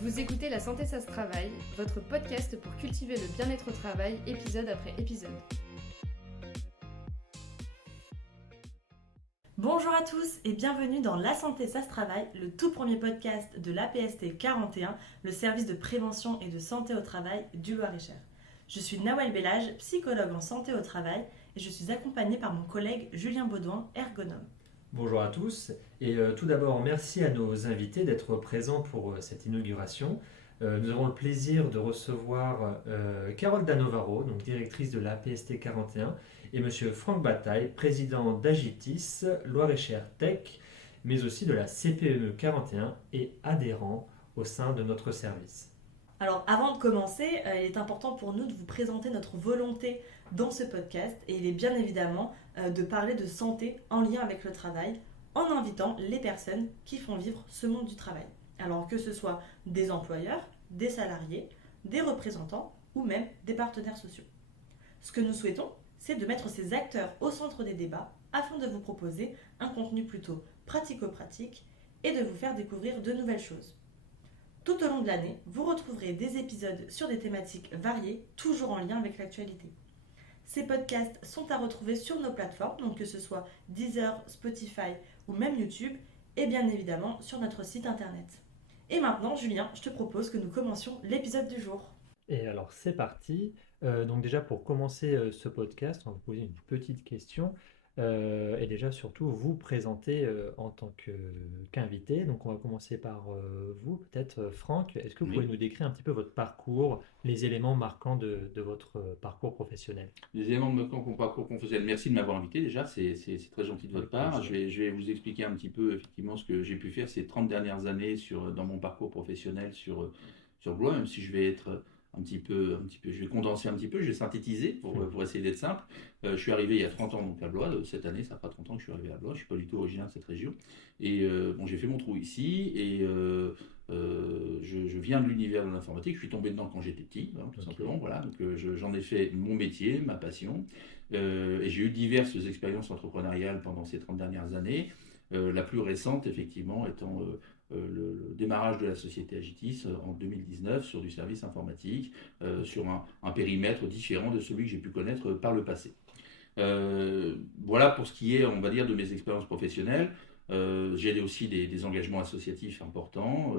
Vous écoutez La Santé ça se travaille, votre podcast pour cultiver le bien-être au travail, épisode après épisode. Bonjour à tous et bienvenue dans La Santé ça se travaille, le tout premier podcast de l'APST 41, le service de prévention et de santé au travail du Loir-et-Cher. Je suis Nawel Bellage, psychologue en santé au travail et je suis accompagnée par mon collègue Julien Baudouin, ergonome. Bonjour à tous et tout d'abord merci à nos invités d'être présents pour cette inauguration. Nous avons le plaisir de recevoir Carole Danovaro, donc directrice de l'APST 41, et monsieur Franck Bataille, président d'Agitis, Loir-et-Cher Tech, mais aussi de la CPME 41 et adhérent au sein de notre service. Alors avant de commencer, il est important pour nous de vous présenter notre volonté dans ce podcast et il est bien évidemment de parler de santé en lien avec le travail en invitant les personnes qui font vivre ce monde du travail. Alors que ce soit des employeurs, des salariés, des représentants ou même des partenaires sociaux. Ce que nous souhaitons, c'est de mettre ces acteurs au centre des débats afin de vous proposer un contenu plutôt pratico-pratique et de vous faire découvrir de nouvelles choses. Tout au long de l'année, vous retrouverez des épisodes sur des thématiques variées, toujours en lien avec l'actualité. Ces podcasts sont à retrouver sur nos plateformes, donc que ce soit Deezer, Spotify ou même YouTube, et bien évidemment sur notre site internet. Et maintenant, Julien, je te propose que nous commencions l'épisode du jour. Et alors c'est parti. Donc déjà pour commencer ce podcast, on va vous poser une petite question. Et déjà surtout vous présenter en tant qu'invité. Donc on va commencer par vous, peut-être Franck. Est-ce que vous pouvez nous décrire un petit peu votre parcours, les éléments marquants de votre parcours professionnel? Les éléments de mon parcours professionnel, merci de m'avoir invité déjà, c'est très gentil de votre part. Je vais vous expliquer un petit peu effectivement ce que j'ai pu faire ces 30 dernières années dans mon parcours professionnel sur Blois, même si je vais être un petit peu, je vais condenser un petit peu, je vais synthétiser pour essayer d'être simple. Je suis arrivé il y a 30 ans donc à Blois, cette année ça fera 30 ans que je suis arrivé à Blois, je ne suis pas du tout originaire de cette région. Et j'ai fait mon trou ici et je viens de l'univers de l'informatique, je suis tombé dedans quand j'étais petit, tout simplement, voilà. Donc j'en ai fait mon métier, ma passion, et j'ai eu diverses expériences entrepreneuriales pendant ces 30 dernières années, la plus récente effectivement étant le démarrage de la société Agitis en 2019 sur du service informatique, sur un périmètre différent de celui que j'ai pu connaître par le passé. Voilà pour ce qui est, on va dire, de mes expériences professionnelles. J'ai aussi des engagements associatifs importants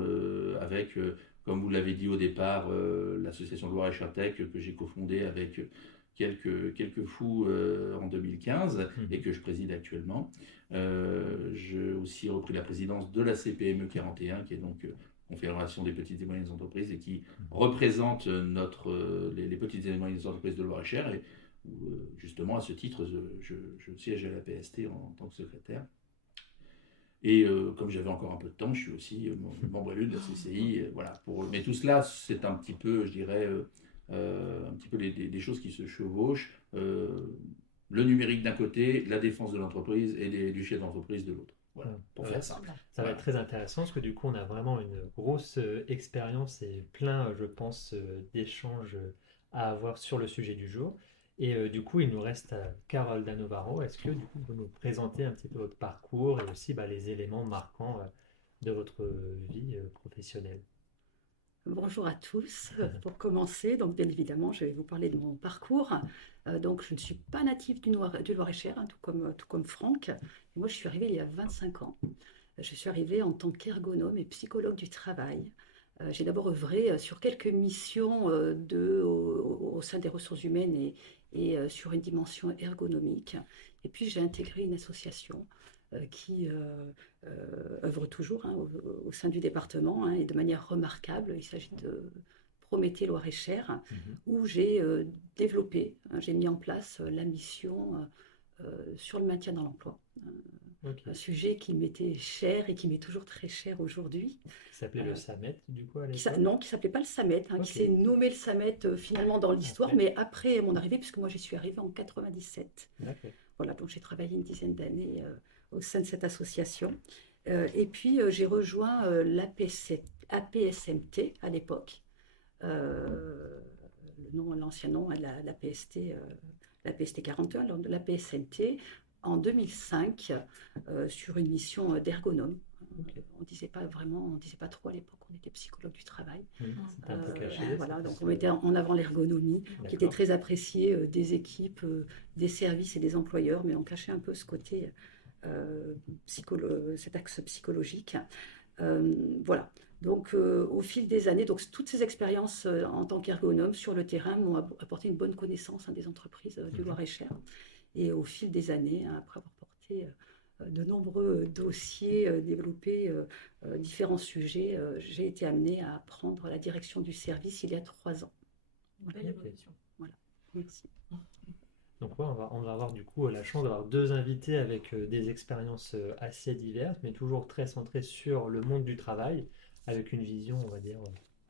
avec, comme vous l'avez dit au départ, l'association de Loir-et-Cher Tech que j'ai cofondée avec quelques fous en 2015 et que je préside actuellement. J'ai aussi repris la présidence de la CPME 41 qui est donc Confédération des petites et moyennes entreprises et qui représente les petites et moyennes entreprises de Loir-et-Cher et justement à ce titre je siège à la PST en tant que secrétaire. Et comme j'avais encore un peu de temps, je suis aussi membre élu de la CCI. Voilà. Mais tout cela, c'est un petit peu, je dirais, un petit peu des choses qui se chevauchent. Le numérique d'un côté, la défense de l'entreprise et du chef d'entreprise de l'autre. Voilà, pour faire simple. Ça va être très intéressant parce que du coup, on a vraiment une grosse expérience et plein, je pense, d'échanges à avoir sur le sujet du jour. Et du coup, il nous reste Carole Danovaro. Est-ce que du coup, vous nous présentez un petit peu votre parcours et aussi les éléments marquants de votre vie professionnelle? Bonjour à tous. Pour commencer, donc bien évidemment, je vais vous parler de mon parcours. Donc, je ne suis pas native du Loir-et-Cher, tout comme Franck. Et moi, je suis arrivée il y a 25 ans. Je suis arrivée en tant qu'ergonome et psychologue du travail. J'ai d'abord œuvré sur quelques missions au sein des ressources humaines et sur une dimension ergonomique. Et puis, j'ai intégré une association qui œuvre toujours au sein du département et de manière remarquable. Il s'agit de Prométhée Loir-et-Cher, où j'ai développé, j'ai mis en place la mission sur le maintien dans l'emploi. Un sujet qui m'était cher et qui m'est toujours très cher aujourd'hui. Qui s'appelait le SAMET, du coup, à l'époque? Non, qui ne s'appelait pas le SAMET, qui s'est nommé le SAMET finalement dans l'histoire, mais après mon arrivée, puisque moi j'y suis arrivée en 97. Voilà, donc j'ai travaillé une dizaine d'années au sein de cette association. Et puis j'ai rejoint l'APSMT à l'époque, l'ancien nom de la PST, la PST 41, la PSMT, en 2005 sur une mission d'ergonome. Ok. On disait pas trop à l'époque qu'on était psychologue du travail. C'était un peu caché. Voilà, ça donc passe. on mettait en avant l'ergonomie, qui était D'accord. très appréciée des équipes, des services et des employeurs, mais on cachait un peu ce côté, cet axe psychologique. Voilà. Donc, au fil des années, donc toutes ces expériences en tant qu'ergonome sur le terrain m'ont apporté une bonne connaissance des entreprises du Loir-et-Cher. Et au fil des années, après avoir porté de nombreux dossiers, développé différents sujets, j'ai été amenée à prendre la direction du service il y a 3 ans. Belle évolution. Voilà, merci. Donc ouais, on va avoir du coup la chance d'avoir deux invités avec des expériences assez diverses, mais toujours très centrées sur le monde du travail, avec une vision, on va dire,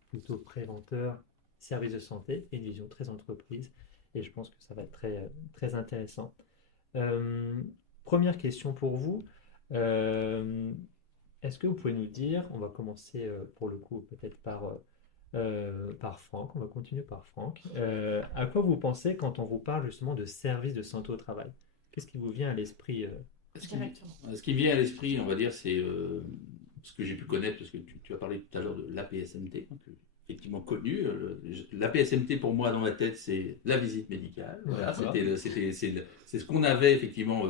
plutôt préventeur, service de santé, et une vision très entreprise. Et je pense que ça va être très intéressant. Euh, Première question pour vous. Euh, Est-ce que vous pouvez nous dire, on va commencer pour le coup peut-être par Franck, on va continuer par Franck. À quoi vous pensez quand on vous parle justement de service de santé au travail? Qu'est-ce qui vous vient à l'esprit Ce qui, Directement. ce qui vient à l'esprit, on va dire, c'est ce que j'ai pu connaître, parce que tu as parlé tout à l'heure de l'APSMT, donc, effectivement connu. L'APSMT, pour moi, dans ma tête, c'est la visite médicale. Voilà, D'accord. c'est ce qu'on avait, effectivement,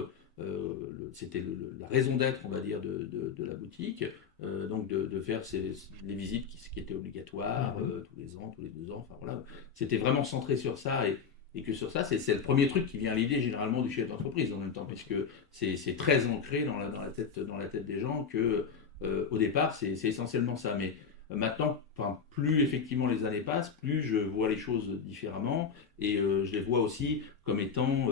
c'était la raison d'être, on va dire, de la boutique. Donc, de faire les visites qui étaient obligatoires tous les ans, tous les 2 ans. Enfin, voilà. C'était vraiment centré sur ça. Et que sur ça, c'est le premier truc qui vient à l'idée généralement du chef d'entreprise en même temps, puisque c'est très ancré dans la tête des gens que au départ, c'est essentiellement ça. Mais maintenant, enfin, plus effectivement les années passent, plus je vois les choses différemment et je les vois aussi comme étant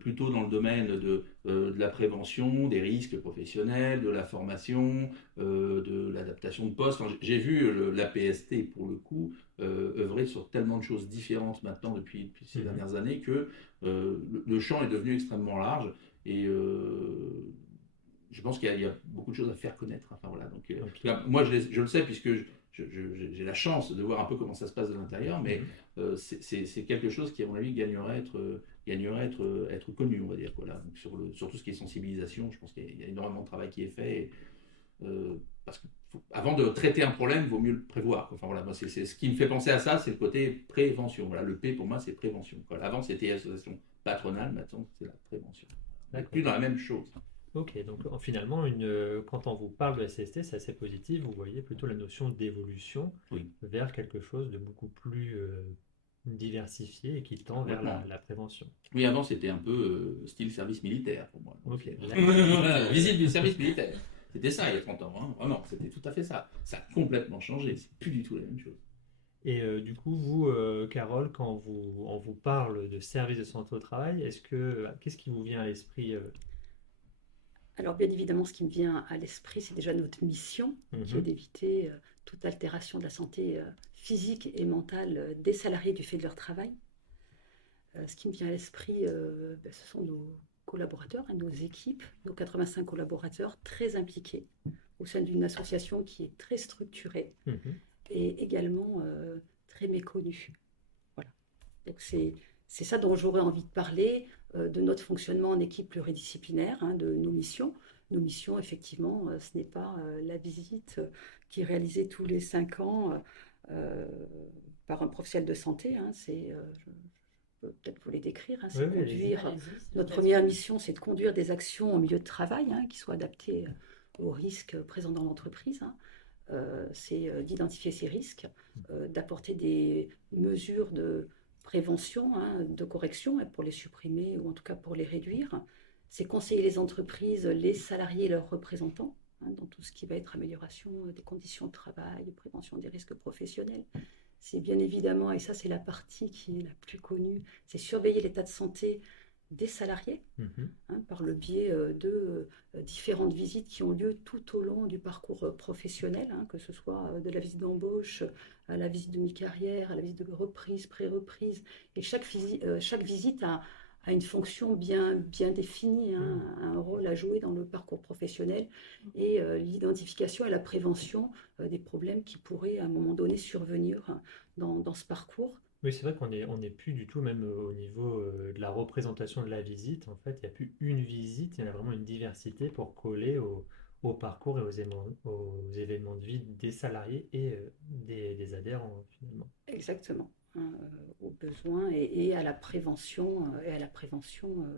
plutôt dans le domaine de la prévention, des risques professionnels, de la formation, de l'adaptation de poste. Enfin, j'ai vu l'APST pour le coup œuvrer sur tellement de choses différentes maintenant depuis ces dernières années que le champ est devenu extrêmement large et je pense qu'il y a beaucoup de choses à faire connaître. Enfin, voilà, donc, moi, je le sais puisque j'ai la chance de voir un peu comment ça se passe de l'intérieur, mais c'est quelque chose qui, à mon avis, gagnerait à être connu, on va dire. Voilà. Donc, sur tout ce qui est sensibilisation, je pense qu'il y a énormément de travail qui est fait. Et, parce que avant de traiter un problème, il vaut mieux le prévoir. Enfin, voilà, moi, c'est ce qui me fait penser à ça, c'est le côté prévention. Voilà, le P pour moi, c'est prévention. Voilà, avant, c'était association patronale, maintenant, c'est la prévention. On n'est plus dans la même chose. Ok, donc finalement, quand on vous parle de SST, c'est assez positif. Vous voyez plutôt la notion d'évolution vers quelque chose de beaucoup plus diversifié et qui tend vers la prévention. Oui, avant, c'était un peu style service militaire pour moi. Ok. Voilà, visite du service militaire. C'était ça il y a 30 ans, hein. Vraiment, c'était tout à fait ça. Ça a complètement changé, c'est plus du tout la même chose. Et du coup, vous, Carole, quand on vous parle de service de santé au travail, qu'est-ce qui vous vient à l'esprit Alors, bien évidemment, ce qui me vient à l'esprit, c'est déjà notre mission, qui est d'éviter toute altération de la santé physique et mentale des salariés du fait de leur travail. Ce qui me vient à l'esprit, ce sont nos collaborateurs, nos équipes, nos 85 collaborateurs très impliqués au sein d'une association qui est très structurée et également très méconnue. Voilà. Donc c'est ça dont j'aurais envie de parler, de notre fonctionnement en équipe pluridisciplinaire, de nos missions. Nos missions, effectivement, ce n'est pas la visite qui est réalisée tous les 5 ans par un professionnel de santé. Je peux peut-être vous les décrire. C'est conduire. Notre première mission, c'est de conduire des actions en milieu de travail qui soient adaptées aux risques présents dans l'entreprise. C'est d'identifier ces risques, d'apporter des mesures de prévention, de correction pour les supprimer ou en tout cas pour les réduire. C'est conseiller les entreprises, les salariés et leurs représentants dans tout ce qui va être amélioration des conditions de travail, prévention des risques professionnels. C'est bien évidemment, et ça c'est la partie qui est la plus connue, c'est surveiller l'état de santé des salariés par le biais de différentes visites qui ont lieu tout au long du parcours professionnel, que ce soit de la visite d'embauche à la visite de mi-carrière, à la visite de reprise, pré-reprise. Et chaque visite a une fonction bien définie, un rôle à jouer dans le parcours professionnel et l'identification et la prévention des problèmes qui pourraient à un moment donné survenir dans ce parcours. Oui, c'est vrai qu'on n'est plus du tout, même au niveau de la représentation de la visite. En fait, il n'y a plus une visite, il y en a vraiment une diversité pour coller aux au parcours et aux événements de vie des salariés et des adhérents finalement. Exactement, hein, aux besoins et à la prévention,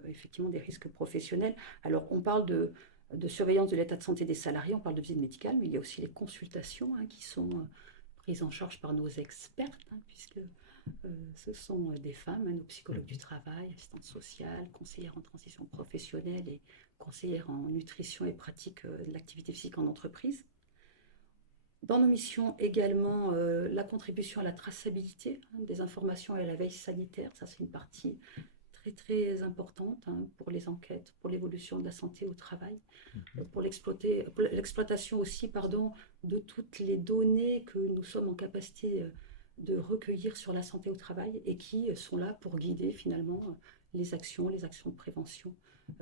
effectivement des risques professionnels. Alors on parle de surveillance de l'état de santé des salariés, on parle de visite médicale, mais il y a aussi les consultations qui sont prises en charge par nos expertes, puisque ce sont des femmes, nos psychologues du travail, assistantes sociales, conseillères en transition professionnelle et conseillères en nutrition et pratique de l'activité physique en entreprise. Dans nos missions également, la contribution à la traçabilité des informations et à la veille sanitaire, ça c'est une partie très très importante pour les enquêtes, pour l'évolution de la santé au travail, pour l'exploitation aussi de toutes les données que nous sommes en capacité de recueillir sur la santé au travail et qui sont là pour guider finalement les actions de prévention,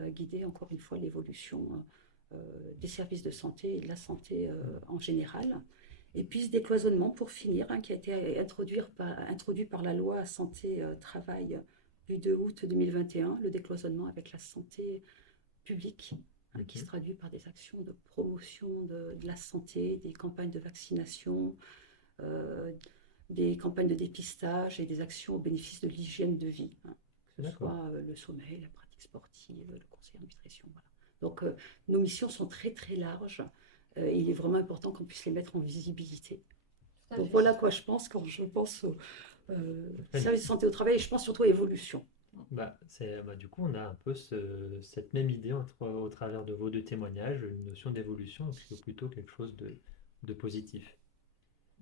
guider encore une fois l'évolution des services de santé et de la santé en général. Et puis ce décloisonnement, pour finir, qui a été introduit par la loi santé-travail du 2 août 2021, le décloisonnement avec la santé publique, qui se traduit par des actions de promotion de la santé, des campagnes de vaccination, des campagnes de dépistage et des actions au bénéfice de l'hygiène de vie, que ce soit le sommeil, la pratique sportive, le conseil en nutrition. Voilà. Donc nos missions sont très très larges. Il est vraiment important qu'on puisse les mettre en visibilité. Donc voilà quoi je pense quand je pense au service de santé au travail et je pense surtout à évolution. Du coup, on a un peu cette même idée au travers de vos deux témoignages, une notion d'évolution, c'est plutôt quelque chose de positif.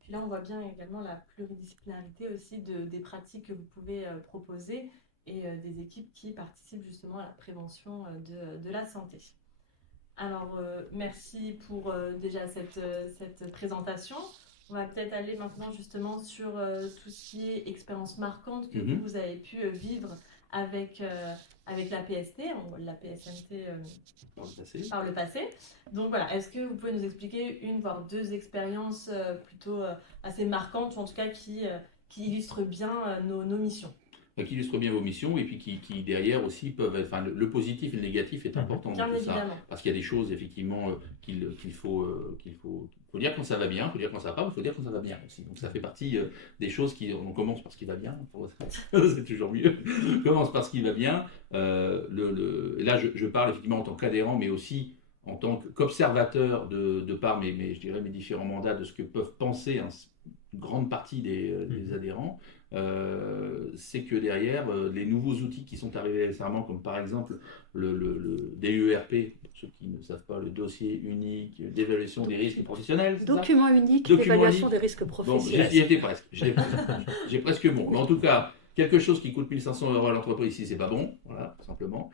Puis là, on voit bien également la pluridisciplinarité aussi des pratiques que vous pouvez proposer et des équipes qui participent justement à la prévention de la santé. Alors, merci pour déjà cette présentation. On va peut-être aller maintenant justement sur tout ce qui est expérience marquante que vous avez pu vivre avec la PST, la PSMT par le passé. Donc voilà, est-ce que vous pouvez nous expliquer une voire deux expériences plutôt assez marquantes, ou en tout cas qui illustrent bien nos missions? Qui illustrent bien vos missions et puis qui derrière aussi peuvent être, le positif et le négatif est important dans tout ça, parce qu'il y a des choses effectivement qu'il faut dire quand ça va bien, il faut dire quand ça va pas, il faut dire quand ça va bien aussi. Donc ça fait partie des choses on commence par ce qui va bien, c'est toujours mieux. On commence par ce qui va bien. Là je parle effectivement en tant qu'adhérent, mais aussi en tant qu'observateur de par je dirais mes différents mandats de ce que peuvent penser une grande partie des adhérents. C'est que derrière, les nouveaux outils qui sont arrivés récemment, comme par exemple le DERP, pour ceux qui ne savent pas, le dossier unique d'évaluation des risques professionnels. Document unique d'évaluation des risques professionnels. Bon, j'y étais presque. J'ai presque bon. Mais en tout cas, quelque chose qui coûte 1 500 € à l'entreprise ici, c'est pas bon. Voilà, tout simplement.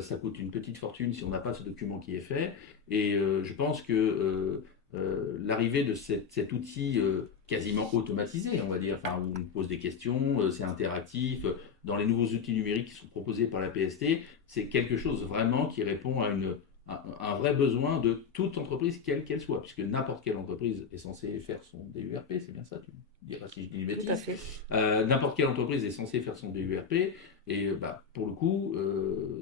Ça coûte une petite fortune si on n'a pas ce document qui est fait. Et je pense que l'arrivée de cet outil quasiment automatisé, on va dire, où on pose des questions, c'est interactif, dans les nouveaux outils numériques qui sont proposés par la PST, c'est quelque chose vraiment qui répond à un vrai besoin de toute entreprise, quelle qu'elle soit, puisque n'importe quelle entreprise est censée faire son DURP, c'est bien ça, tu me diras si je dis une bêtise. Tout à fait. N'importe quelle entreprise est censée faire son DURP, et pour le coup,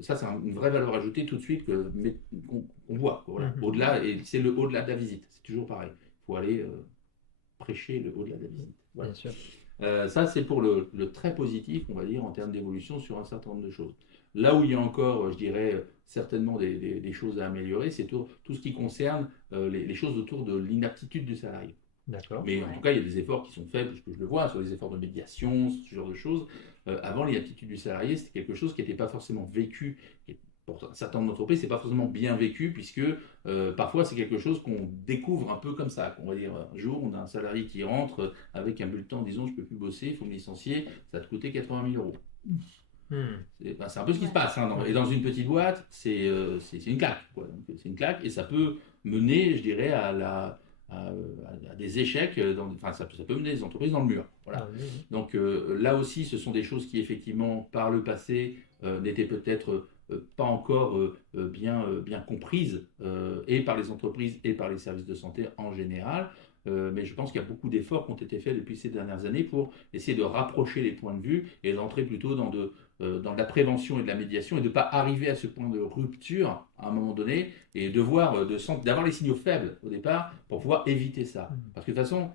ça c'est une vraie valeur ajoutée tout de suite qu'on voit, voilà. Au-delà, et c'est le au-delà de la visite, c'est toujours pareil, il faut aller prêcher le au-delà de la visite. Voilà. Bien sûr. Ça c'est pour le très positif, on va dire, en termes d'évolution sur un certain nombre de choses. Là où il y a encore, je dirais, certainement des choses à améliorer, c'est tout ce qui concerne les choses autour de l'inaptitude du salarié. D'accord. Mais en tout cas, il y a des efforts qui sont faits, parce que je le vois, sur les efforts de médiation, ce genre de choses. Avant, l'inaptitude du salarié, c'était quelque chose qui n'était pas forcément vécu. Et pour un certain nombre d'entreprises, c'est pas forcément bien vécu, puisque parfois, c'est quelque chose qu'on découvre un peu comme ça. On va dire, un jour, on a un salarié qui rentre avec un bulletin disant « je ne peux plus bosser, il faut me licencier, ça va te coûter 80 000 €. C'est un peu ce qui se passe, et dans une petite boîte, c'est une claque, quoi. Donc, c'est une claque et ça peut mener, je dirais, à des échecs, ça peut mener les entreprises dans le mur. Voilà. Donc là aussi, ce sont des choses qui effectivement, par le passé, n'étaient peut-être pas encore bien comprises et par les entreprises et par les services de santé en général. mais je pense qu'il y a beaucoup d'efforts qui ont été faits depuis ces dernières années pour essayer de rapprocher les points de vue et d'entrer plutôt dans de la prévention et de la médiation et de ne pas arriver à ce point de rupture à un moment donné et d'avoir les signaux faibles au départ pour pouvoir éviter ça. Parce que de toute façon,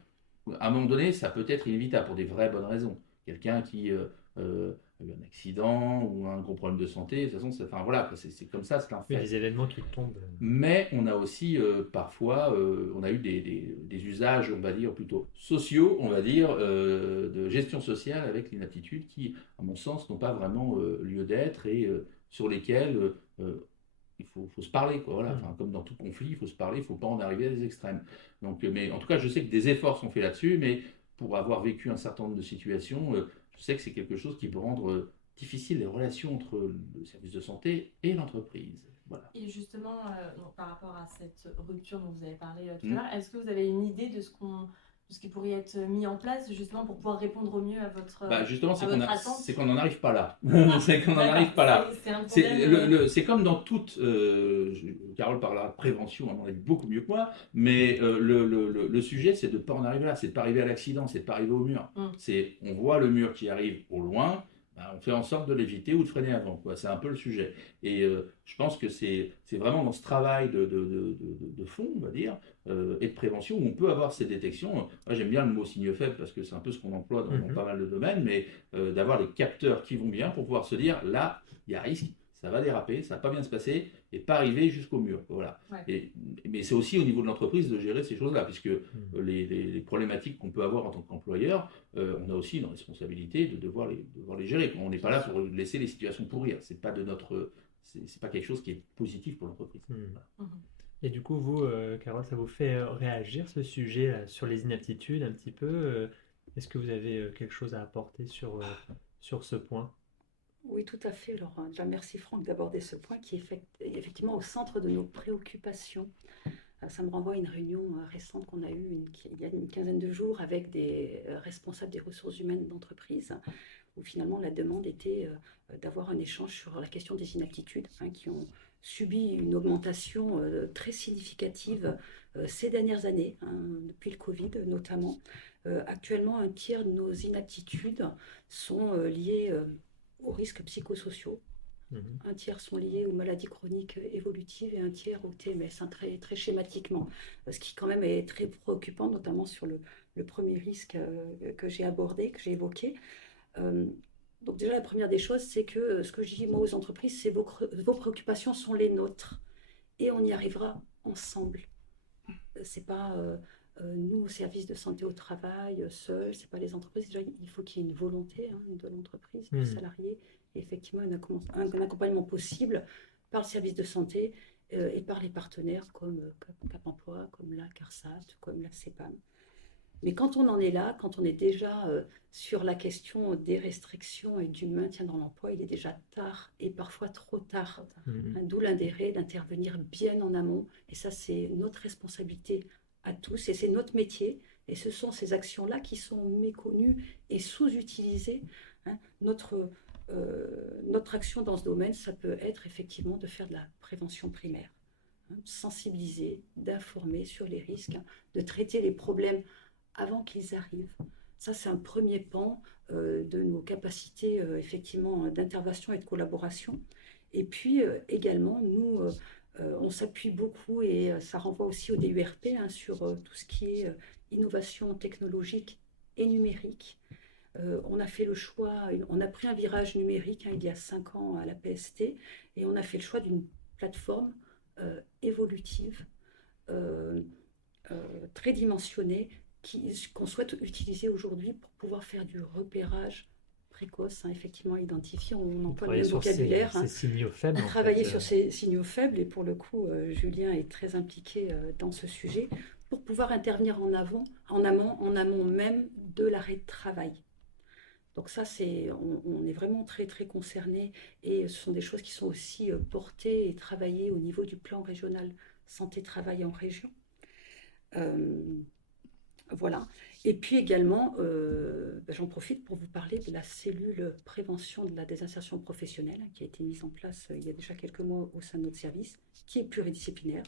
à un moment donné, ça peut être inévitable pour des vraies bonnes raisons. Quelqu'un qui a eu un accident ou un gros problème de santé, de toute façon, enfin voilà, c'est comme ça, c'est un Oui, fait. les événements qui tombent. Mais on a aussi parfois, on a eu des usages, on va dire, plutôt sociaux, on va dire, de gestion sociale avec l'inaptitude qui, à mon sens, n'ont pas vraiment lieu d'être et sur lesquels il faut se parler, quoi. Voilà. Enfin, comme dans tout conflit, il faut se parler, il ne faut pas en arriver à des extrêmes. Donc, mais en tout cas, je sais que des efforts sont faits là-dessus, mais pour avoir vécu un certain nombre de situations, je sais que c'est quelque chose qui peut rendre difficile les relations entre le service de santé et l'entreprise. Voilà. Et justement, donc, par rapport à cette rupture dont vous avez parlé tout à l'heure, est-ce que vous avez une idée de ce qui pourrait être mis en place justement pour pouvoir répondre au mieux à votre justement, attente c'est qu'on n'en arrive pas là. C'est qu'on n'en arrive pas là. C'est un problème. C'est comme dans toute. Carole parlera de prévention, à mon avis, beaucoup mieux que moi, mais le sujet, c'est de ne pas en arriver là, c'est de ne pas arriver à l'accident, c'est de ne pas arriver au mur. On voit le mur qui arrive au loin. On fait en sorte de l'éviter ou de freiner avant, quoi. C'est un peu le sujet. Et je pense que c'est vraiment dans ce travail de fond, on va dire, et de prévention où on peut avoir ces détections. Moi, j'aime bien le mot signe faible parce que c'est un peu ce qu'on emploie dans pas mal de domaines, mais d'avoir les capteurs qui vont bien pour pouvoir se dire, là, il y a risque, ça va déraper, ça va pas bien se passer, et pas arriver jusqu'au mur. Voilà. Ouais. Mais c'est aussi au niveau de l'entreprise de gérer ces choses-là, puisque les problématiques qu'on peut avoir en tant qu'employeur, on a aussi une responsabilité de devoir les gérer. On n'est pas là pour laisser les situations pourrir. C'est pas c'est pas quelque chose qui est positif pour l'entreprise. Voilà. Et du coup, vous, Carole, ça vous fait réagir ce sujet sur les inaptitudes un petit peu Est-ce que vous avez quelque chose à apporter sur ce point? Oui, tout à fait. Alors, déjà, merci Franck d'aborder ce point qui est effectivement au centre de nos préoccupations. Ça me renvoie à une réunion récente qu'on a eue il y a une quinzaine de jours avec des responsables des ressources humaines d'entreprise, où finalement la demande était d'avoir un échange sur la question des inaptitudes, qui ont subi une augmentation très significative ces dernières années, depuis le Covid notamment. Actuellement, un tiers de nos inaptitudes sont liées aux risques psychosociaux. Un tiers sont liés aux maladies chroniques évolutives et un tiers au TMS, très, très schématiquement. Ce qui quand même est très préoccupant, notamment sur le premier risque que j'ai abordé, que j'ai évoqué. Donc déjà, la première des choses, c'est que ce que je dis moi aux entreprises, c'est vos préoccupations sont les nôtres et on y arrivera ensemble. C'est pas nous, au service de santé au travail, seuls, c'est pas les entreprises. Déjà, il faut qu'il y ait une volonté de l'entreprise, du salarié, et effectivement un accompagnement possible par le service de santé et par les partenaires comme Cap Emploi, comme la CARSAT, comme la CEPAM. Mais quand on en est là, quand on est déjà sur la question des restrictions et du maintien dans l'emploi, il est déjà tard et parfois trop tard. D'où l'intérêt d'intervenir bien en amont. Et ça, c'est notre responsabilité à tous et c'est notre métier. Et ce sont ces actions-là qui sont méconnues et sous-utilisées. Notre action dans ce domaine, ça peut être effectivement de faire de la prévention primaire. Sensibiliser, d'informer sur les risques, de traiter les problèmes avant qu'ils arrivent. Ça, c'est un premier pan de nos capacités effectivement d'intervention et de collaboration. Et puis également, nous, on s'appuie beaucoup, et ça renvoie aussi au DURP, sur tout ce qui est innovation technologique et numérique. On a fait le choix, on a pris un virage numérique il y a 5 ans à la PST, et on a fait le choix d'une plateforme évolutive, très dimensionnée, qu'on souhaite utiliser aujourd'hui pour pouvoir faire du repérage précoce, effectivement identifié, on emploie le vocabulaire. Ces signaux faibles. Travailler sur ces signaux faibles, et pour le coup, Julien est très impliqué dans ce sujet, pour pouvoir intervenir en amont même de l'arrêt de travail. Donc ça, on est vraiment très très concernés, et ce sont des choses qui sont aussi portées et travaillées au niveau du plan régional santé-travail en région. Voilà. Et puis également, j'en profite pour vous parler de la cellule prévention de la désinsertion professionnelle qui a été mise en place il y a déjà quelques mois au sein de notre service, qui est pluridisciplinaire,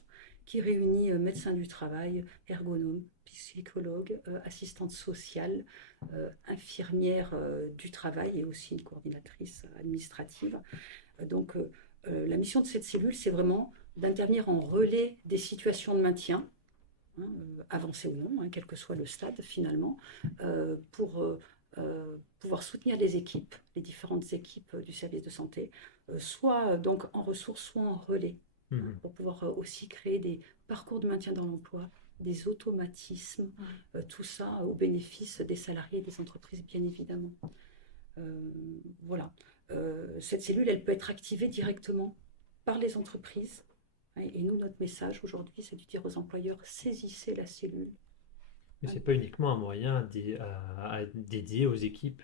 qui réunit médecins du travail, ergonomes, psychologues, assistantes sociales, infirmières du travail et aussi une coordinatrice administrative. La mission de cette cellule, c'est vraiment d'intervenir en relais des situations de maintien, avancées ou non, quel que soit le stade finalement, pour pouvoir soutenir les équipes, les différentes équipes du service de santé, soit donc en ressources, soit en relais, pour pouvoir aussi créer des parcours de maintien dans l'emploi, des automatismes, tout ça au bénéfice des salariés et des entreprises, bien évidemment. Voilà. Cette cellule, elle peut être activée directement par les entreprises. Et nous, notre message aujourd'hui, c'est de dire aux employeurs, saisissez la cellule. Mais ce n'est pas uniquement un moyen dédié aux équipes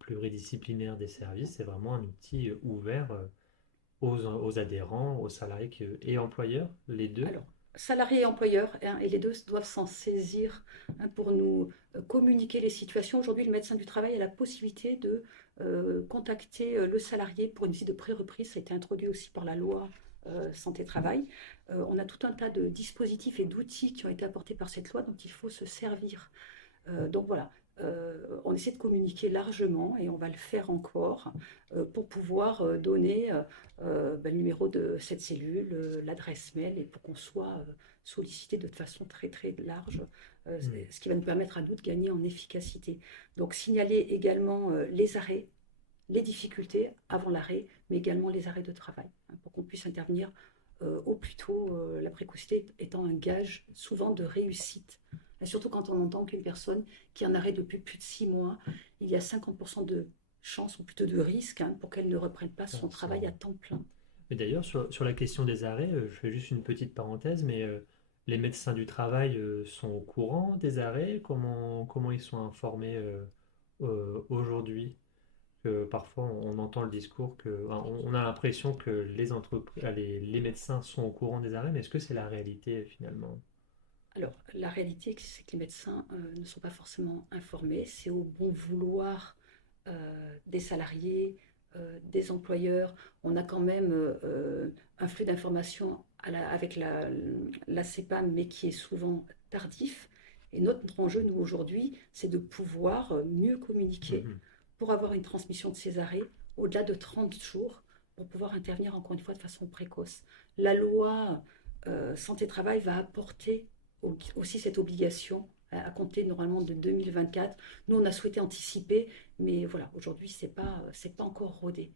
pluridisciplinaires des services, c'est vraiment un outil ouvert aux adhérents, aux salariés et employeurs, les deux. Alors, salariés et employeurs, et les deux doivent s'en saisir pour nous communiquer les situations. Aujourd'hui, le médecin du travail a la possibilité de contacter le salarié pour une visite de pré-reprise. Ça a été introduit aussi par la loi santé-travail. On a tout un tas de dispositifs et d'outils qui ont été apportés par cette loi dont il faut se servir. Donc voilà, on essaie de communiquer largement et on va le faire encore pour pouvoir donner le numéro de cette cellule, l'adresse mail et pour qu'on soit sollicité de façon très très large, ce qui va nous permettre à nous de gagner en efficacité. Donc signaler également les arrêts, les difficultés avant l'arrêt, mais également les arrêts de travail, pour qu'on puisse intervenir au plus tôt, la précocité étant un gage souvent de réussite. Et surtout quand on entend qu'une personne qui est en arrêt depuis plus de 6 mois, il y a 50% de chances, ou plutôt de risque, pour qu'elle ne reprenne pas son travail à temps plein. Mais d'ailleurs, sur la question des arrêts, je fais juste une petite parenthèse, mais les médecins du travail sont au courant des arrêts? Comment ils sont informés aujourd'hui? Parfois, on entend le discours on a l'impression que les médecins sont au courant des arrêts, mais est-ce que c'est la réalité finalement? Alors, la réalité, c'est que les médecins ne sont pas forcément informés. C'est au bon vouloir des salariés, des employeurs. On a quand même un flux d'informations avec la CEPAM, mais qui est souvent tardif. Et notre enjeu, nous, aujourd'hui, c'est de pouvoir mieux communiquer pour avoir une transmission de ces arrêts au-delà de 30 jours, pour pouvoir intervenir encore une fois de façon précoce. La loi santé-travail va apporter aussi cette obligation à compter normalement de 2024. Nous, on a souhaité anticiper, mais voilà, aujourd'hui, c'est pas encore rodé.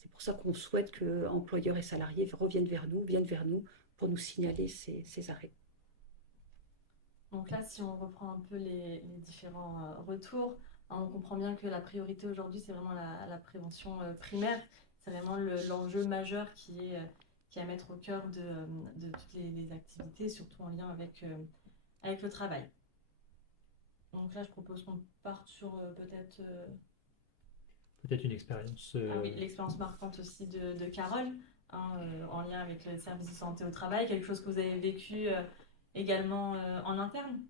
C'est pour ça qu'on souhaite que employeurs et salariés viennent vers nous pour nous signaler ces arrêts. Donc là, si on reprend un peu les différents retours, on comprend bien que la priorité aujourd'hui, c'est vraiment la prévention primaire. C'est vraiment l'enjeu majeur qui est à mettre au cœur de toutes les activités, surtout en lien avec le travail. Donc là, je propose qu'on parte sur peut-être une expérience. Oui, l'expérience marquante aussi de Carole, en lien avec le service de santé au travail, quelque chose que vous avez vécu également en interne.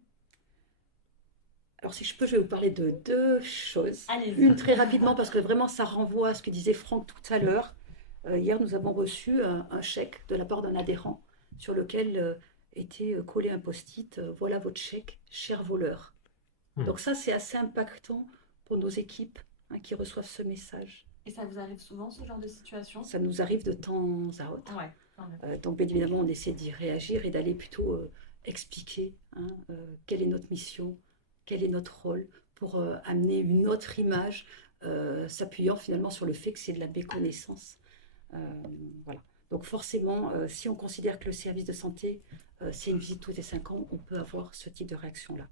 Alors si je peux, je vais vous parler de 2 choses. Allez-y. Une très rapidement, parce que vraiment ça renvoie à ce que disait Franck tout à l'heure. Hier, nous avons reçu un chèque de la part d'un adhérent sur lequel était collé un post-it, voilà votre chèque, cher voleur. Donc ça, c'est assez impactant pour nos équipes qui reçoivent ce message. Et ça vous arrive souvent, ce genre de situation? Ça nous arrive de temps à autre. Ouais. Donc bien évidemment, on essaie d'y réagir et d'aller plutôt expliquer quelle est notre mission, quel est notre rôle, pour amener une autre image, s'appuyant finalement sur le fait que c'est de la méconnaissance. Voilà. Donc forcément, si on considère que le service de santé, c'est une visite tous les 5 ans, on peut avoir ce type de réaction-là.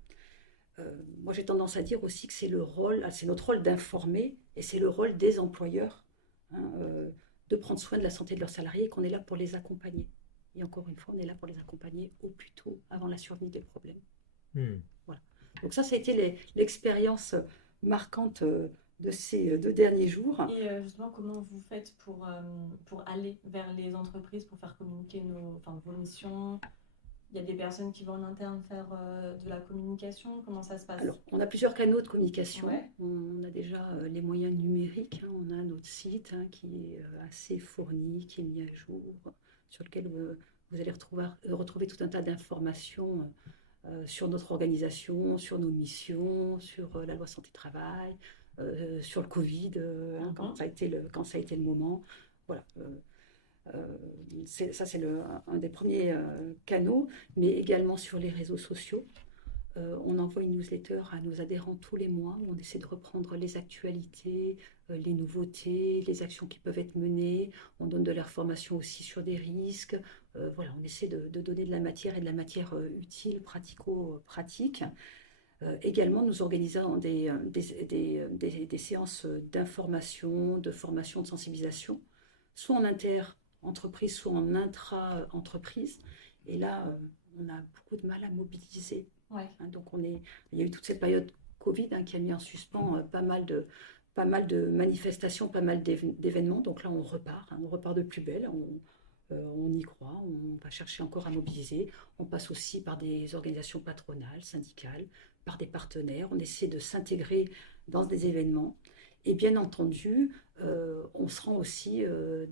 Moi, j'ai tendance à dire aussi que c'est notre rôle d'informer, et c'est le rôle des employeurs de prendre soin de la santé de leurs salariés, et qu'on est là pour les accompagner. Et encore une fois, on est là pour les accompagner au plus tôt, avant la survenue des problèmes. Voilà. Donc ça a été l'expérience marquante de ces 2 derniers jours. Et justement, comment vous faites pour aller vers les entreprises, pour faire communiquer vos missions? Il y a des personnes qui vont en interne faire de la communication. Comment ça se passe? Alors, on a plusieurs canaux de communication. Ouais. On a déjà les moyens numériques. On a notre site qui est assez fourni, qui est mis à jour, sur lequel vous allez retrouver tout un tas d'informations sur notre organisation, sur nos missions, sur la loi santé-travail, sur le Covid, quand ça a été le moment. Voilà. Ça, c'est un des premiers canaux, mais également sur les réseaux sociaux. On envoie une newsletter à nos adhérents tous les mois où on essaie de reprendre les actualités, les nouveautés, les actions qui peuvent être menées. On donne de l'information aussi sur des risques. Voilà, on essaie de donner de la matière et de la matière utile, pratico-pratique. Également, nous organisons des séances d'information, de formation, de sensibilisation, soit en inter-entreprise, soit en intra-entreprise. Et là, on a beaucoup de mal à mobiliser. Ouais. Donc il y a eu toute cette période Covid qui a mis en suspens pas mal de manifestations, pas mal d'événements. Donc là, on repart de plus belle. On y croit, on va chercher encore à mobiliser. On passe aussi par des organisations patronales, syndicales, par des partenaires. On essaie de s'intégrer dans des événements. Et bien entendu, on se rend aussi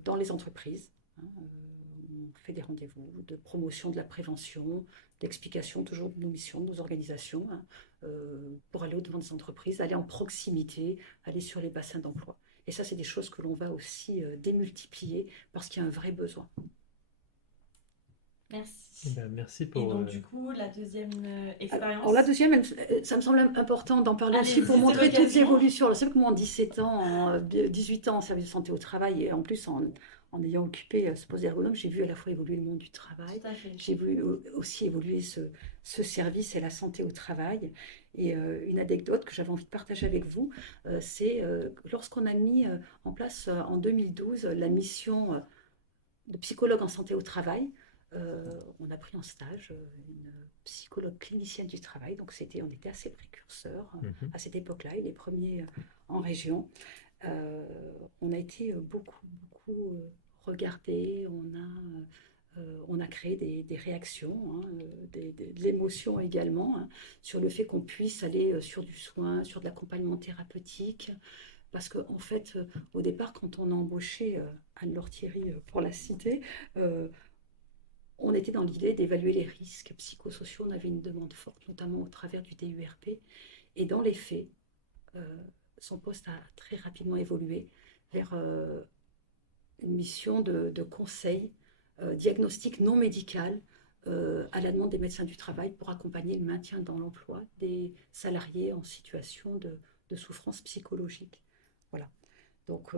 dans les entreprises. On fait des rendez-vous de promotion de la prévention, d'explication toujours de nos missions, de nos organisations, pour aller au-devant des entreprises, aller en proximité, aller sur les bassins d'emploi. Et ça, c'est des choses que l'on va aussi démultiplier parce qu'il y a un vrai besoin. Merci. Merci pour... Et donc, du coup, la deuxième expérience. Alors, la deuxième, ça me semble important d'en parler aussi pour montrer toutes les évolutions. C'est vrai que moi, en 17 ans, 18 ans en service de santé au travail, et en plus en ayant occupé ce poste d'ergonome, j'ai vu à la fois évoluer le monde du travail, j'ai vu aussi évoluer ce service et la santé au travail. Et une anecdote que j'avais envie de partager avec vous, c'est lorsqu'on a mis en place en 2012 la mission de psychologue en santé au travail. On a pris en stage une psychologue clinicienne du travail, donc on était assez précurseurs à cette époque-là, et les premiers en région. On a été beaucoup regardés, on a créé des réactions, de l'émotion également, sur le fait qu'on puisse aller sur du soin, sur de l'accompagnement thérapeutique. Parce qu'en fait, au départ, quand on a embauché Anne-Laure Thierry pour la citer, on était dans l'idée d'évaluer les risques psychosociaux. On avait une demande forte, notamment au travers du DURP. Et dans les faits, son poste a très rapidement évolué vers une mission de conseil, diagnostic non médical, à la demande des médecins du travail pour accompagner le maintien dans l'emploi des salariés en situation de souffrance psychologique. Voilà. Donc,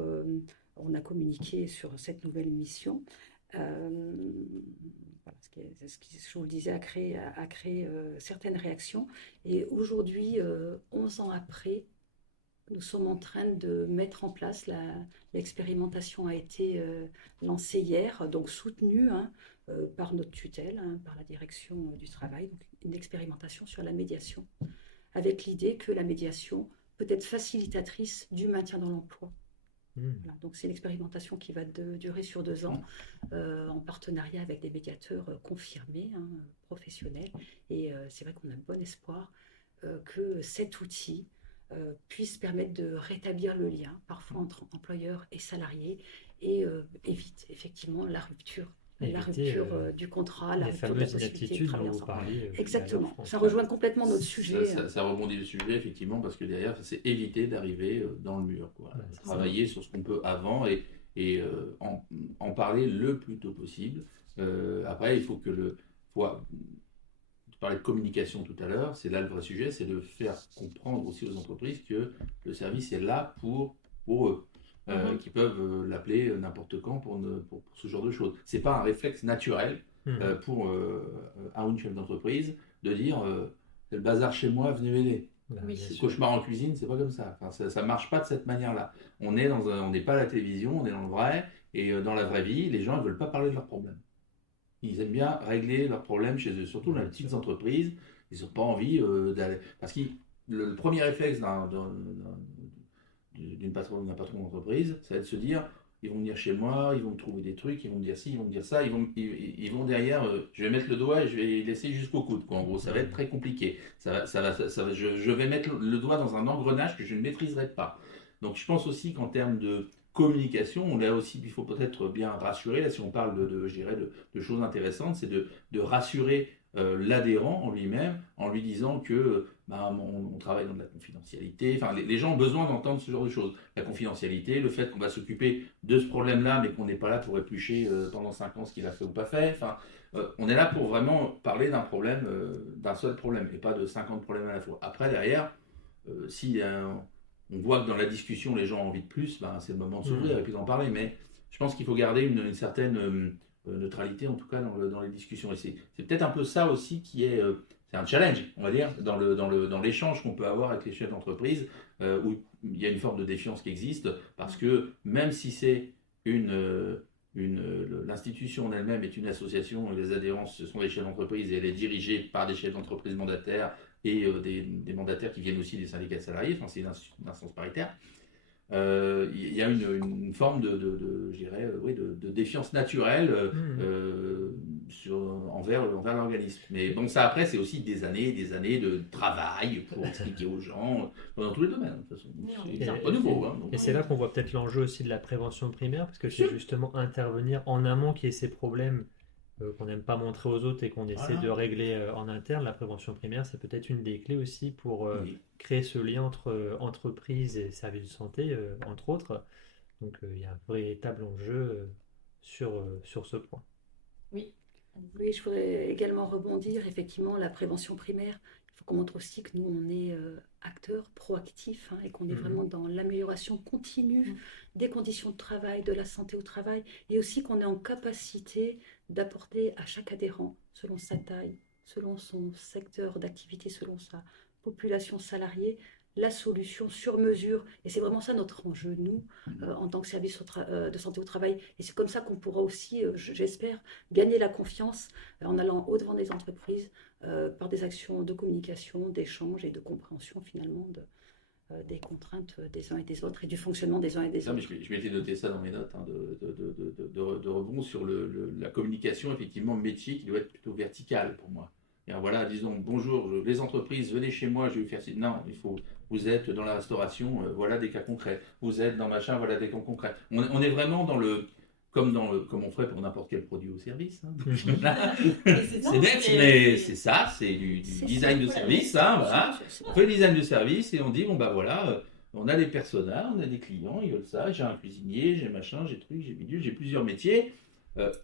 on a communiqué sur cette nouvelle mission. Voilà, ce qui, je vous le disais, a créé certaines réactions. Et aujourd'hui, 11 ans après, nous sommes en train de mettre en place, l'expérimentation a été lancée hier, donc soutenue par notre tutelle, par la direction du travail, donc une expérimentation sur la médiation, avec l'idée que la médiation peut être facilitatrice du maintien dans l'emploi. Voilà, donc c'est une expérimentation qui va durer sur 2 ans, en partenariat avec des médiateurs confirmés, professionnels. Et c'est vrai qu'on a bon espoir que cet outil puisse permettre de rétablir le lien, parfois entre employeurs et salariés, et évite effectivement la rupture. Du contrat, la rupture de la possibilité de travailler ensemble. Exactement, ça rejoint complètement notre sujet. Ça rebondit le sujet, effectivement, parce que derrière, c'est éviter d'arriver dans le mur. Travailler sur ce qu'on peut avant et en parler le plus tôt possible. Après, il faut que tu parlais de communication tout à l'heure, c'est là le vrai sujet, c'est de faire comprendre aussi aux entreprises que le service est là pour eux. Qui peuvent l'appeler n'importe quand pour ce genre de choses. C'est pas un réflexe naturel pour un chef d'entreprise de dire c'est le bazar chez moi, venez m'aider. C'est cauchemar en cuisine, c'est pas comme ça. Enfin, ça marche pas de cette manière-là. On n'est pas à la télévision, on est dans le vrai, et dans la vraie vie, les gens ne veulent pas parler de leurs problèmes. Ils aiment bien régler leurs problèmes chez eux, surtout dans les petites entreprises. Ils n'ont pas envie d'aller. Parce que le premier réflexe d'un patron d'entreprise, ça va être de se dire ils vont venir chez moi, ils vont me trouver des trucs, ils vont me dire ci, ils vont me dire ça, ils vont derrière, je vais mettre le doigt et je vais laisser jusqu'au coude. En gros, ça va être très compliqué. Je vais mettre le doigt dans un engrenage que je ne maîtriserai pas. Donc je pense aussi qu'en termes communication, là aussi, il faut peut-être bien rassurer, là, si on parle je dirais de choses intéressantes, c'est de rassurer l'adhérent en lui-même en lui disant que on travaille dans de la confidentialité. Enfin, les gens ont besoin d'entendre ce genre de choses. La confidentialité, le fait qu'on va s'occuper de ce problème-là, mais qu'on n'est pas là pour éplucher pendant 5 ans ce qu'il a fait ou pas fait. Enfin, on est là pour vraiment parler d'un problème, d'un seul problème, et pas de 50 problèmes à la fois. Après, derrière, si on voit que dans la discussion, les gens ont envie de plus, c'est le moment de s'ouvrir et puis d'en parler. Mais je pense qu'il faut garder une certaine neutralité, en tout cas, dans les discussions. Et c'est peut-être un peu ça aussi qui est... c'est un challenge, on va dire, dans l'échange qu'on peut avoir avec les chefs d'entreprise, où il y a une forme de défiance qui existe, parce que même si c'est l'institution en elle-même est une association, les adhérents, ce sont des chefs d'entreprise, et elle est dirigée par des chefs d'entreprise mandataires, et des mandataires qui viennent aussi des syndicats de salariés, enfin c'est une instance paritaire. Il y a une forme je dirais, de défiance naturelle envers l'organisme. Mais bon, ça après, c'est aussi des années de travail pour expliquer aux gens dans tous les domaines. De toute façon, c'est pas nouveau. Et c'est là qu'on voit peut-être l'enjeu aussi de la prévention primaire, parce que c'est justement intervenir en amont qu'il y ait ces problèmes qu'on n'aime pas montrer aux autres et qu'on essaie de régler en interne. La prévention primaire, c'est peut-être une des clés aussi pour créer ce lien entre entreprise et services de santé, entre autres. Donc il y a un véritable enjeu sur ce point. Oui. Oui, je voudrais également rebondir. Effectivement, la prévention primaire, il faut qu'on montre aussi que nous, on est acteurs proactifs et qu'on est vraiment dans l'amélioration continue des conditions de travail, de la santé au travail, et aussi qu'on est en capacité d'apporter à chaque adhérent, selon sa taille, selon son secteur d'activité, selon sa population salariée, la solution sur mesure. Et c'est vraiment ça notre enjeu, nous, en tant que service de santé au travail. Et c'est comme ça qu'on pourra aussi, j'espère, gagner la confiance en allant au-devant des entreprises par des actions de communication, d'échange et de compréhension finalement des contraintes des uns et des autres et du fonctionnement des uns et des autres. Mais je m'étais noté ça dans mes notes, de rebond sur la communication, effectivement, métier qui doit être plutôt vertical pour moi. Et voilà, disons, bonjour, les entreprises, venez chez moi, je vais vous faire... Non, vous êtes dans la restauration, voilà des cas concrets. Vous êtes dans machin, voilà des cas concrets. On est vraiment comme on ferait pour n'importe quel produit ou service. C'est net, mais c'est ça, c'est du design de service. Voilà. On fait le design de service et on dit, voilà, on a des personas, on a des clients, ils veulent ça, j'ai un cuisinier, j'ai machin, j'ai truc, j'ai bidule, j'ai plusieurs métiers.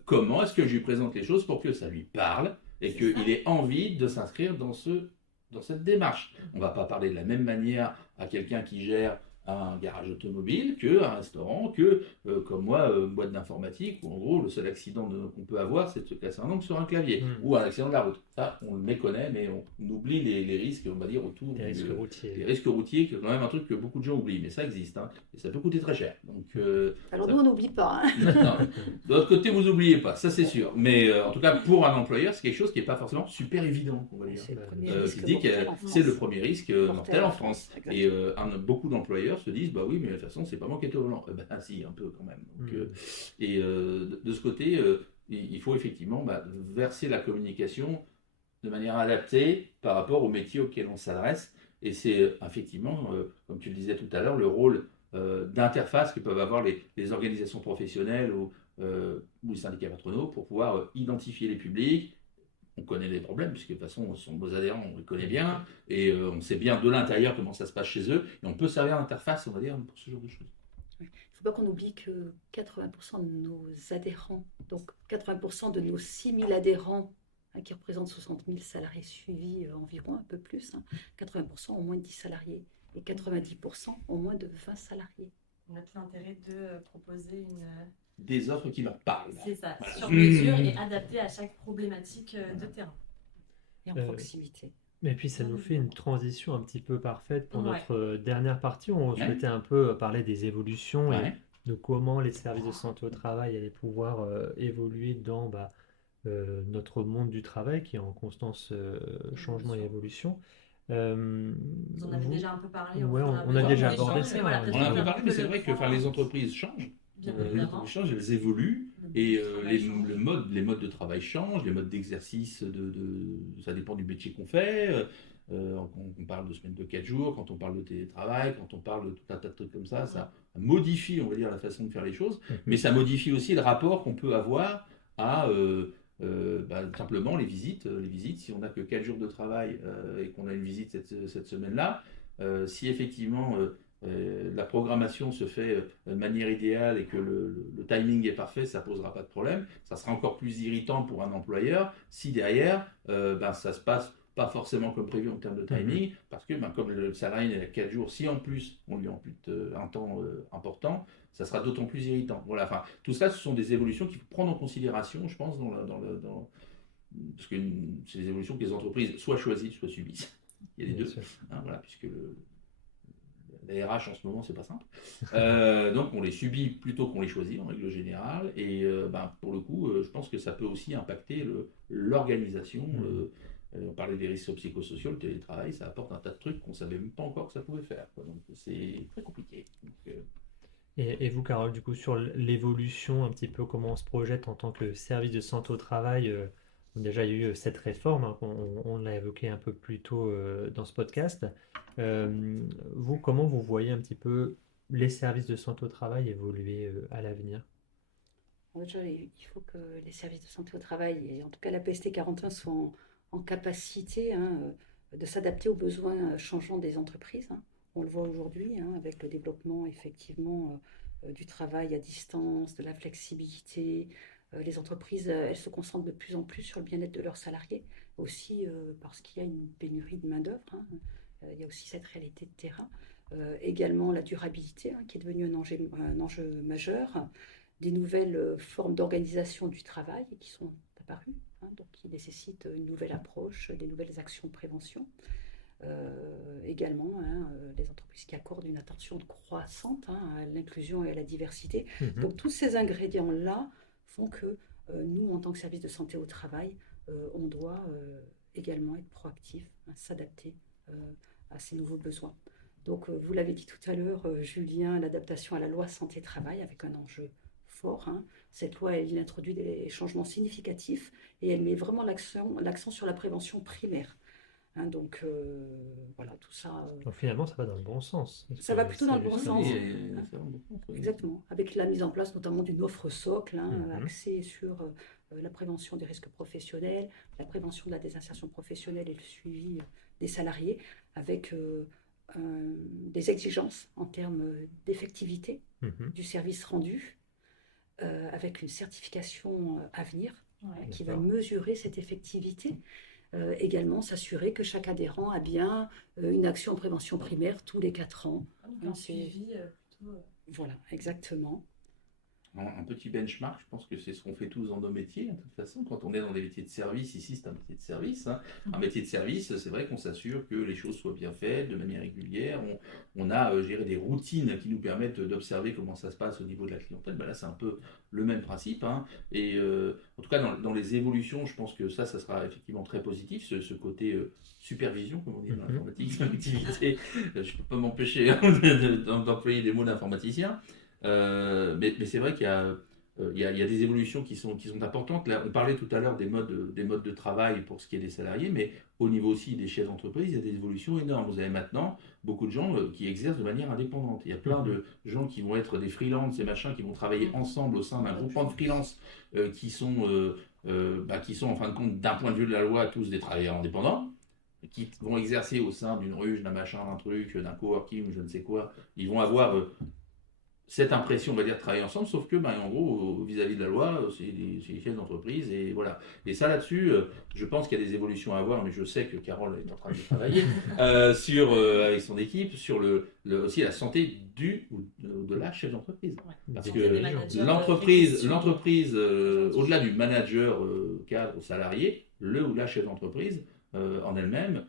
Comment est-ce que je lui présente les choses pour que ça lui parle et qu'il ait envie de s'inscrire dans cette démarche. On ne va pas parler de la même manière à quelqu'un qui gère un garage automobile qu'un restaurant, comme moi, boîte d'informatique, où en gros, le seul accident qu'on peut avoir, c'est de se casser un ongle sur un clavier, ou un accident de la route. Ça, on le méconnaît, mais on oublie les risques, on va dire, autour des risques routiers. Les risques routiers, qui est quand même un truc que beaucoup de gens oublient, mais ça existe, et ça peut coûter très cher. Donc, alors nous, on n'oublie pas. Non, de l'autre côté, vous n'oubliez pas, ça c'est sûr. Mais en tout cas, pour un employeur, c'est quelque chose qui n'est pas forcément super évident, on va dire. C'est le premier risque mortel en France. Et beaucoup d'employeurs se disent, bah oui, mais de toute façon, c'est pas moi qui étais au volant. Si, un peu quand même. Donc, de ce côté, il faut effectivement verser la communication de manière adaptée par rapport au métier auquel on s'adresse. Et c'est effectivement, comme tu le disais tout à l'heure, le rôle d'interface que peuvent avoir les organisations professionnelles ou les syndicats patronaux pour pouvoir identifier les publics. On connaît les problèmes, puisque de toute façon, ce sont nos adhérents, on les connaît bien, et on sait bien de l'intérieur comment ça se passe chez eux, et on peut servir d'interface, on va dire, pour ce genre de choses. Il ne faut pas qu'on oublie que 80% de nos adhérents, donc 80% de nos 6000 adhérents, qui représentent 60 000 salariés suivis environ, un peu plus, 80% ont moins de 10 salariés, et 90% ont moins de 20 salariés. On a tout l'intérêt de proposer des offres qui leur parlent. C'est ça, voilà. Sur mesure et adaptées à chaque problématique de terrain. Et en proximité. Et puis ça nous fait une transition un petit peu parfaite pour notre dernière partie. On souhaitait un peu parler des évolutions et de comment les services de santé au travail allaient pouvoir évoluer dans notre monde du travail qui est en constance changement et évolution. Vous en avez déjà un peu parlé. On a déjà abordé ça. On a un peu parlé, mais c'est vrai que les entreprises changent. Elles changent, elles évoluent, et les modes de travail changent, les modes d'exercice, ça dépend du métier qu'on fait. on parle de semaine de 4 jours, quand on parle de télétravail, quand on parle de tout un tas de trucs comme ça modifie, on va dire, la façon de faire les choses, mais ça modifie aussi le rapport qu'on peut avoir à simplement les visites. Si on n'a que 4 jours de travail et qu'on a une visite cette semaine-là, si effectivement la programmation se fait de manière idéale et que le timing est parfait, ça ne posera pas de problème. Ça sera encore plus irritant pour un employeur si derrière, ça se passe pas forcément comme prévu en termes de timing, parce que comme le salarié est à 4 jours, si en plus on lui ampute un temps important, ça sera d'autant plus irritant. Voilà, enfin, tout ça, ce sont des évolutions qu'il faut prendre en considération, je pense, parce que c'est des évolutions que les entreprises soit choisissent, soit subissent. Il y a les deux, voilà, puisque la RH en ce moment, c'est pas simple. Donc on les subit plutôt qu'on les choisit en règle générale. Et pour le coup, je pense que ça peut aussi impacter l'organisation. On parlait des risques psychosociaux, le télétravail, ça apporte un tas de trucs qu'on ne savait même pas encore que ça pouvait faire. Donc c'est très compliqué. Et vous, Carole, du coup, sur l'évolution, un petit peu comment on se projette en tant que service de santé au travail, déjà il y a eu cette réforme, on l'a évoqué un peu plus tôt dans ce podcast. Vous, comment vous voyez un petit peu les services de santé au travail évoluer à l'avenir? Déjà, il faut que les services de santé au travail, et en tout cas la PST 41, soient en capacité de s'adapter aux besoins changeants des entreprises. On le voit aujourd'hui avec le développement effectivement du travail à distance, de la flexibilité. Les entreprises, elles se concentrent de plus en plus sur le bien-être de leurs salariés, aussi parce qu'il y a une pénurie de main-d'œuvre. Il y a aussi cette réalité de terrain. Également la durabilité qui est devenue un enjeu majeur. Des nouvelles formes d'organisation du travail qui sont apparues, donc qui nécessitent une nouvelle approche, des nouvelles actions de prévention. Également, les entreprises qui accordent une attention croissante à l'inclusion et à la diversité. Donc tous ces ingrédients-là font que nous, en tant que service de santé au travail, on doit également être proactif, s'adapter à ces nouveaux besoins. Donc vous l'avez dit tout à l'heure, Julien, l'adaptation à la loi santé-travail avec un enjeu fort. Cette loi, elle introduit des changements significatifs et elle met vraiment l'accent sur la prévention primaire. Donc voilà, tout ça. Donc finalement, ça va dans le bon sens. Ça va plutôt dans le bon sens. Oui. Exactement. Avec la mise en place notamment d'une offre socle, axée sur la prévention des risques professionnels, la prévention de la désinsertion professionnelle et le suivi des salariés, avec des exigences en termes d'effectivité du service rendu, avec une certification à venir qui va mesurer cette effectivité. Également s'assurer que chaque adhérent a bien une action en prévention primaire tous les 4 ans. Un suivi plutôt. Voilà, exactement. Un petit benchmark, je pense que c'est ce qu'on fait tous dans nos métiers. De toute façon, quand on est dans des métiers de service, ici c'est un métier de service. Un métier de service, c'est vrai qu'on s'assure que les choses soient bien faites, de manière régulière. On a des routines qui nous permettent d'observer comment ça se passe au niveau de la clientèle. Là, c'est un peu le même principe. Et en tout cas, dans les évolutions, je pense que ça sera effectivement très positif, ce côté supervision, comme on dit dans l'informatique, l'activité. Je ne peux pas m'empêcher d'employer les mots d'informaticien. Mais c'est vrai qu'il y a des évolutions qui sont importantes. Là, on parlait tout à l'heure des modes de travail pour ce qui est des salariés, mais au niveau aussi des chefs d'entreprise, il y a des évolutions énormes. Vous avez maintenant beaucoup de gens qui exercent de manière indépendante. Il y a plein de gens qui vont être des freelances et machins, qui vont travailler ensemble au sein d'un groupement de freelance qui sont en fin de compte, d'un point de vue de la loi, tous des travailleurs indépendants, qui vont exercer au sein d'une ruche, d'un machin, d'un truc, d'un coworking, je ne sais quoi. Ils vont avoir cette impression, on va dire, de travailler ensemble, sauf que, en gros, vis-à-vis de la loi, c'est les chefs d'entreprise, et voilà. Et ça, là-dessus, je pense qu'il y a des évolutions à avoir, mais je sais que Carole est en train de travailler avec son équipe, sur aussi la santé de la chef d'entreprise. Parce que l'entreprise, au-delà du manager cadre salarié, le ou la chef d'entreprise, en elle-même,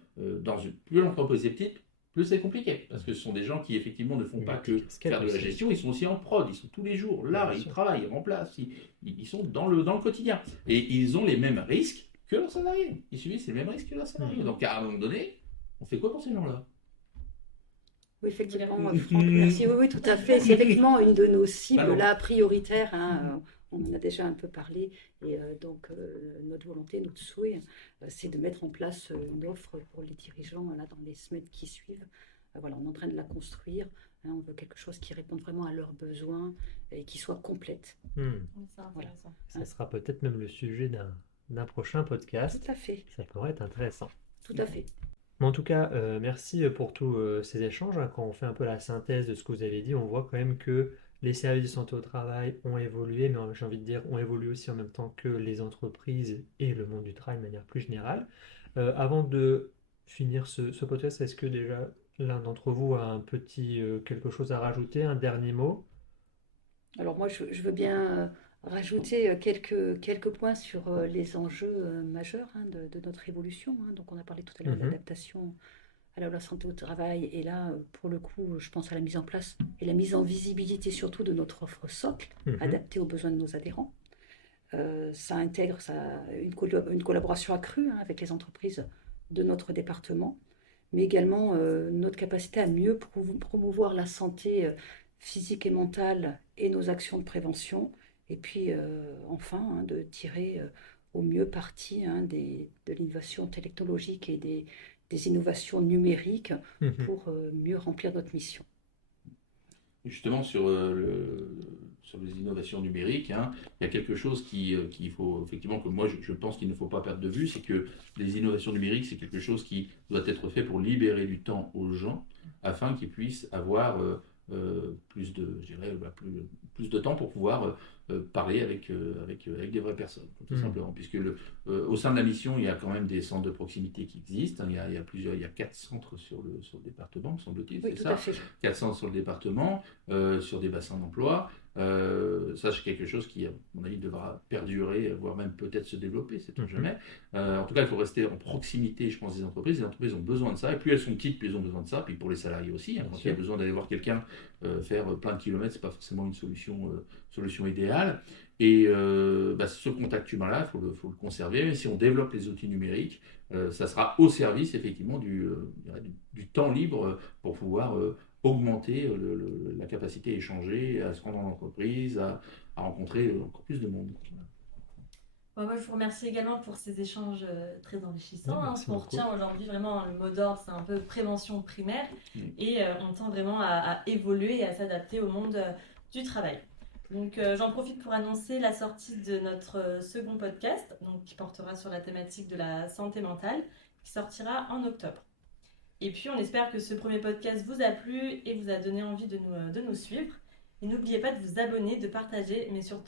plus l'entreprise est petite, plus c'est compliqué, parce que ce sont des gens qui effectivement ne font pas que faire de la gestion, ils sont aussi en prod, ils sont tous les jours là, ils travaillent, ils remplacent, ils sont dans le quotidien. Et ils ont les mêmes risques que leurs salariés, ils subissent les mêmes risques que leurs salariés. Donc à un moment donné, on fait quoi pour ces gens-là? Oui, effectivement, Franck, merci. Oui, tout à fait. C'est effectivement une de nos cibles là, prioritaires. On en a déjà un peu parlé et donc notre volonté, notre souhait, c'est de mettre en place une offre pour les dirigeants là, dans les semaines qui suivent. Voilà, on est en train de la construire. On veut quelque chose qui réponde vraiment à leurs besoins et qui soit complète. C'est Voilà. intéressant. Ça sera peut-être même le sujet d'un prochain podcast. Tout à fait, Ça pourrait être intéressant. tout à fait. Mais en tout cas, merci pour tous ces échanges. Quand on fait un peu la synthèse de ce que vous avez dit, on voit quand même que les services de santé au travail ont évolué, mais j'ai envie de dire ont évolué aussi en même temps que les entreprises et le monde du travail de manière plus générale. Avant de finir ce podcast, est-ce que déjà l'un d'entre vous a un petit quelque chose à rajouter, un dernier mot? Alors moi, je veux bien rajouter quelques points sur les enjeux majeurs de notre évolution. Donc on a parlé tout à l'heure de Mhm. l'adaptation à la santé au travail. Et là, pour le coup, je pense à la mise en place et la mise en visibilité surtout de notre offre socle, Mhm. adaptée aux besoins de nos adhérents. Ça intègre une collaboration accrue avec les entreprises de notre département, mais également notre capacité à mieux promouvoir la santé physique et mentale et nos actions de prévention. Et puis enfin, de tirer au mieux parti de l'innovation technologique et des innovations numériques Mhm. pour mieux remplir notre mission. Justement, sur les innovations numériques, il y a quelque chose qu'il faut, effectivement, que moi je pense qu'il ne faut pas perdre de vue, c'est que les innovations numériques, c'est quelque chose qui doit être fait pour libérer du temps aux gens, afin qu'ils puissent avoir plus de, je dirais, plus de temps pour pouvoir parler avec des vraies personnes, tout Mhm. simplement. Puisque au sein de la mission, il y a quand même des centres de proximité qui existent. Il y a plusieurs, il y a 4 centres sur le département, me semble-t-il, Oui, c'est tout ça? à fait. 400 sur le département, sur des bassins d'emploi. Ça, c'est quelque chose qui, à mon avis, devra perdurer, voire même peut-être se développer, c'est on jamais. En tout cas, il faut rester en proximité, je pense, des entreprises. Les entreprises ont besoin de ça. Et plus elles sont petites, plus elles ont besoin de ça. Puis pour les salariés aussi, Bien quand il y sûr. a besoin d'aller voir quelqu'un faire plein de kilomètres, c'est pas forcément une solution idéale. Et ce contact humain-là, il faut le conserver. Et si on développe les outils numériques, ça sera au service, effectivement, du temps libre pour pouvoir augmenter la capacité à échanger, à se rendre en entreprise, à rencontrer encore plus de monde. Moi, je vous remercie également pour ces échanges très enrichissants. Merci Ce qu'on beaucoup. retient aujourd'hui, vraiment, le mot d'ordre, c'est un peu prévention primaire. Et on tend vraiment à évoluer et à s'adapter au monde du travail. Donc, j'en profite pour annoncer la sortie de notre second podcast, donc, qui portera sur la thématique de la santé mentale, qui sortira en octobre. Et puis, on espère que ce premier podcast vous a plu et vous a donné envie de nous suivre. Et n'oubliez pas de vous abonner, de partager, mais surtout